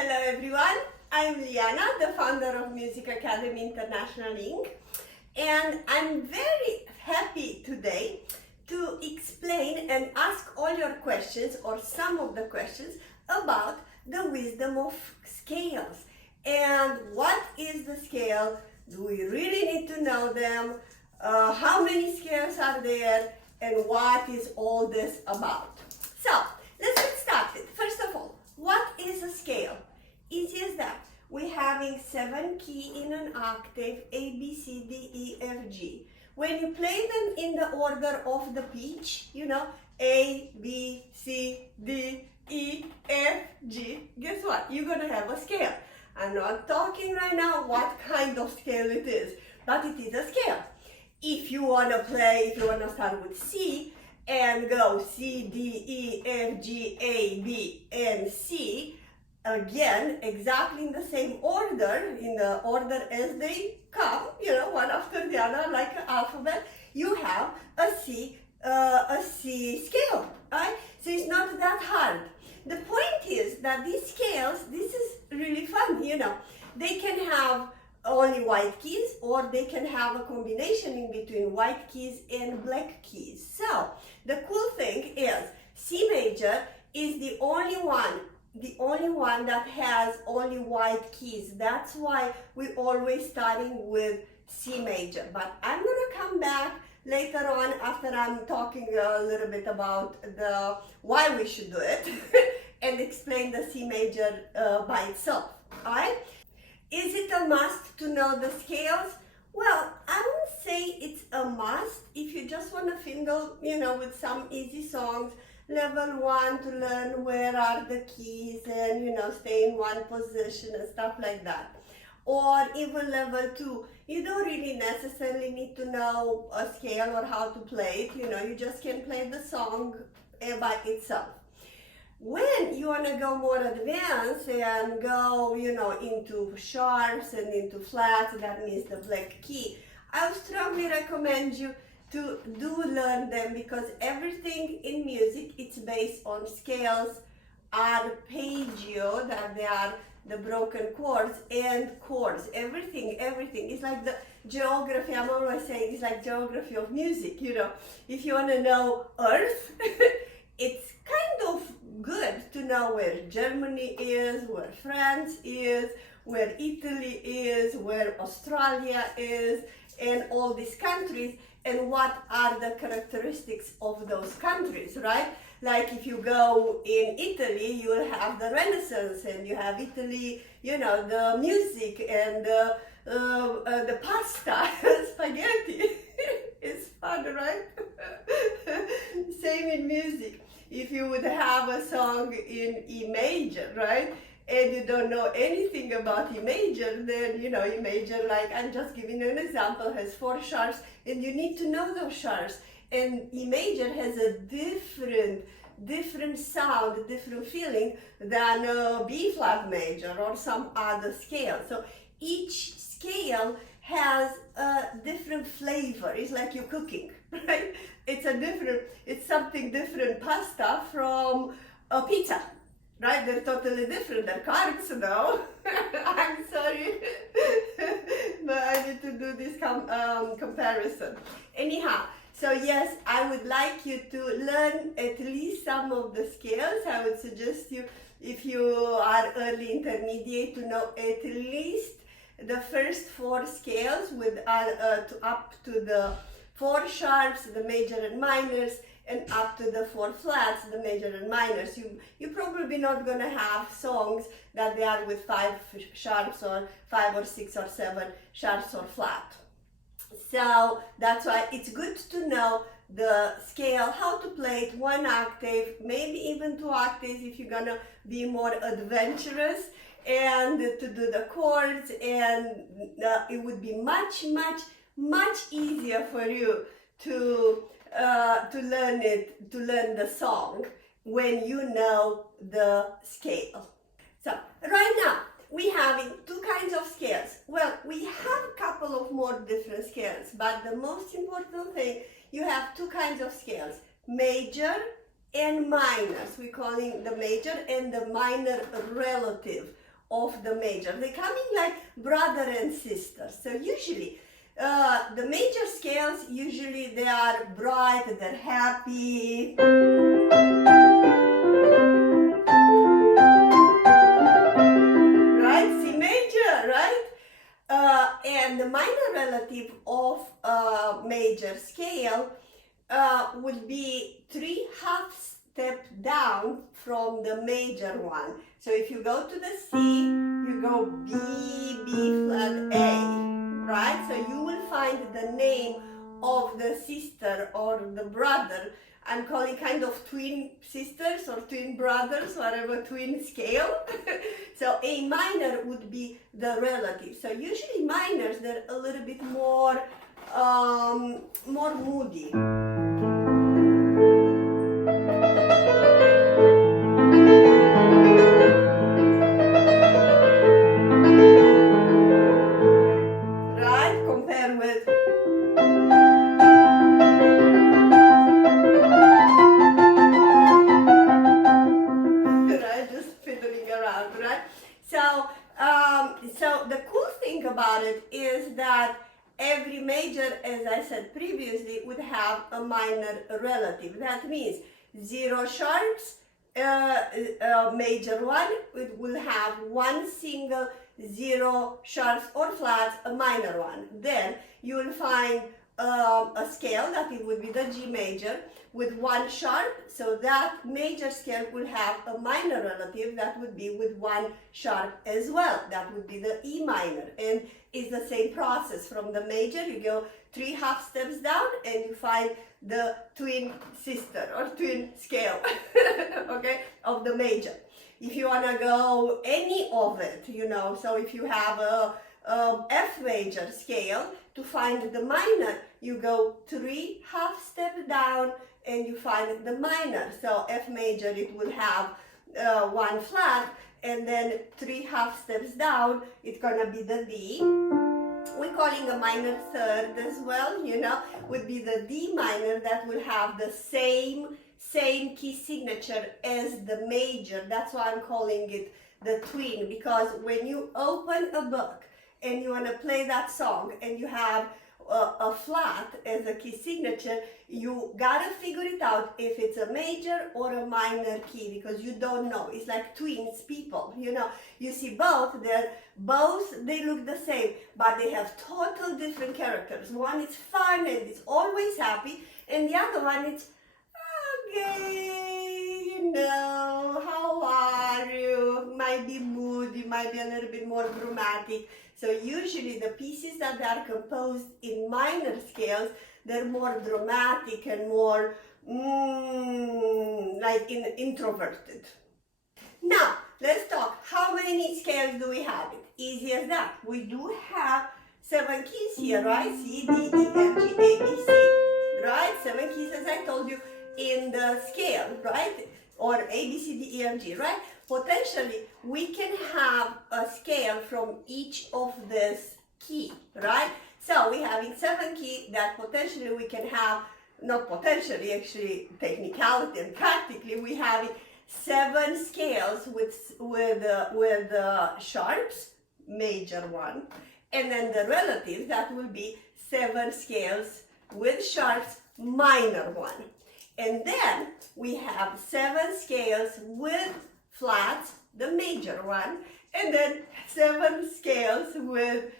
Hello everyone, I'm Liana, the founder of Music Academy International Inc. And I'm very happy today to explain and ask all your questions or some of the questions about the wisdom of scales. And what is the scale? Do we really need to know them? How many scales are there? And what is all this about? So, let's get started. First of all, what is a scale? It is that we're having 7 keys in an octave, A, B, C, D, E, F, G. When you play them in the order of the pitch, you know, A, B, C, D, E, F, G, guess what? You're gonna have a scale. I'm not talking right now what kind of scale it is, but it is a scale. If you wanna start with C and go C, D, E, F, G, A, B, and C, again, exactly in the same order, in the order as they come, you know, one after the other, like an alphabet, you have a C scale, right? So it's not that hard. The point is that these scales, this is really fun, you know. They can have only white keys, or they can have a combination in between white keys and black keys. So the cool thing is C major is the only one that has only white keys. That's why we're always starting with C major. But I'm gonna come back later on after I'm talking a little bit about the why we should do it and explain the C major by itself. All right? Is it a must to know the scales? Well, I wouldn't say it's a must. If you just want to fiddle, you know, with some easy songs, level 1 to learn where are the keys and, you know, stay in one position and stuff like that. Or even level 2, you don't really necessarily need to know a scale or how to play it. You know, you just can play the song by itself. When you want to go more advanced and go, you know, into sharps and into flats, that means the black key, I would strongly recommend you to do learn them, because everything in music, it's based on scales, arpeggio, that they are the broken chords, and chords. Everything is like the geography. I'm always saying it's like geography of music, you know. If you want to know earth, it's kind of good to know where Germany is, where France is, where Italy is, where Australia is, and all these countries, and what are the characteristics of those countries, right? Like if you go in Italy, you will have the Renaissance, and you have Italy, you know, the music and the pasta, spaghetti. It's fun, right? Same in music. If you would have a song in E major, right, and you don't know anything about E major, then, you know, E major, like I'm just giving an example, has 4 sharps, and you need to know those sharps. And E major has a different sound, different feeling than B flat major or some other scale. So each scale has a different flavor. It's like you're cooking, right? It's something different pasta from a pizza, right? They're totally different. They're carbs, though. I'm sorry, but I need to do this comparison. Anyhow, so yes, I would like you to learn at least some of the scales. I would suggest you, if you are early intermediate, to know at least the first 4 scales with up to the 4 sharps, the major and minors, and up to the 4 flats, the major and minors. You're probably not going to have songs that they are with 5 sharps or 5 or 6 or 7 sharps or flat. So that's why it's good to know the scale, how to play it 1 octave, maybe even 2 octaves if you're gonna be more adventurous, and to do the chords, and it would be much easier for you to learn the song when you know the scale. So right now we having 2 kinds of scales. Well, we have a couple of more different scales, but the most important thing, you have 2 kinds of scales, major and minors. We're calling the major and the minor relative, of the major. They're coming like brother and sister. So usually the major scales, usually they are bright, they're happy. Right? C major, right? And the minor relative of major scale would be 3/2 step down from the major one. So if you go to the C, you go B, B flat A, right? So you will find the name of the sister or the brother. I'm calling kind of twin sisters or twin brothers, whatever, twin scale. So A minor would be the relative. So usually minors, they're a little bit more moody. Right? Compare with right? Just fiddling around, right? So, so the cool thing about it is that every major, as I said previously, would have a minor relative. That means 0 sharps, major one, it will have one single 0 sharps or flats, a minor one. Then you will find a scale that it would be the G major with 1 sharp, so that major scale will have a minor relative that would be with 1 sharp as well. That would be the E minor, and it's the same process. From the major you go 3/2 steps down and you find the twin sister or twin scale okay, of the major. If you want to go any of it, you know, so if you have a F major scale, to find the minor you go 3/2 steps down and you find the minor. So F major, it will have 1 flat, and then 3/2 steps down it's gonna be the D. We're calling a minor third as well, you know, would be the D minor, that will have the same key signature as the major. That's why I'm calling it the twin, because when you open a book and you want to play that song and you have a flat as a key signature, you gotta figure it out if it's a major or a minor key, because you don't know. It's like twins people, you know, you see they look the same, but they have total different characters. One is fun and is always happy, and the other one is okay, you know, how are you, might be moody, might be a little bit more dramatic. So usually the pieces that are composed in minor scales, they're more dramatic and more like introverted. Now, let's talk. How many scales do we have? It easy as that. We do have 7 keys here, right? C, D, E, F, G, A, B, C, right? 7 keys, as I told you, in the scale, right? Or A, B, C, D, E, F, G, right? Potentially, we can have a scale from each of this key, right? So we're having 7 keys that potentially we can have, not potentially, actually, technicality and practically, we have 7 scales with sharps, major one, and then the relatives, that will be 7 scales with sharps, minor one. And then we have 7 scales with flats, the major one, and then 7 scales with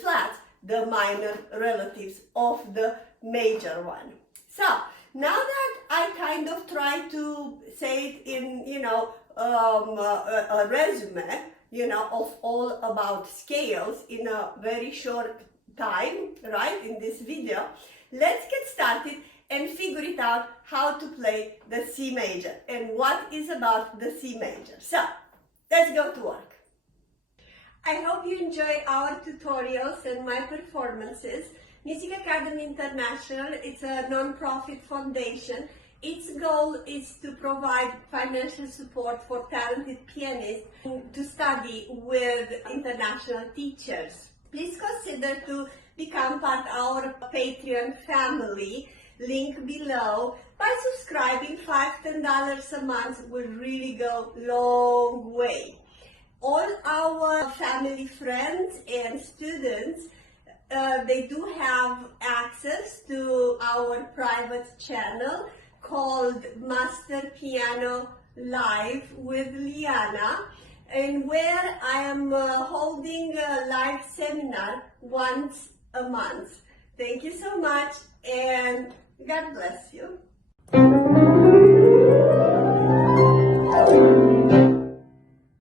flats, the minor relatives of the major one. So now that I kind of try to say it in, you know, a resume, you know, of all about scales in a very short time, right, in this video, let's get started and figure it out how to play the C major and what is about the C major. So let's go to work. I hope you enjoy our tutorials and my performances. Music Academy International, it's a non-profit foundation. Its goal is to provide financial support for talented pianists to study with international teachers. Please consider to become part of our Patreon family. Link below. By subscribing, $5–10 a month will really go long way. all our family, friends, and students, they do have access to our private channel called Master Piano Live with Liana, and where I am holding a live seminar once a month. Thank you so much, and God bless you.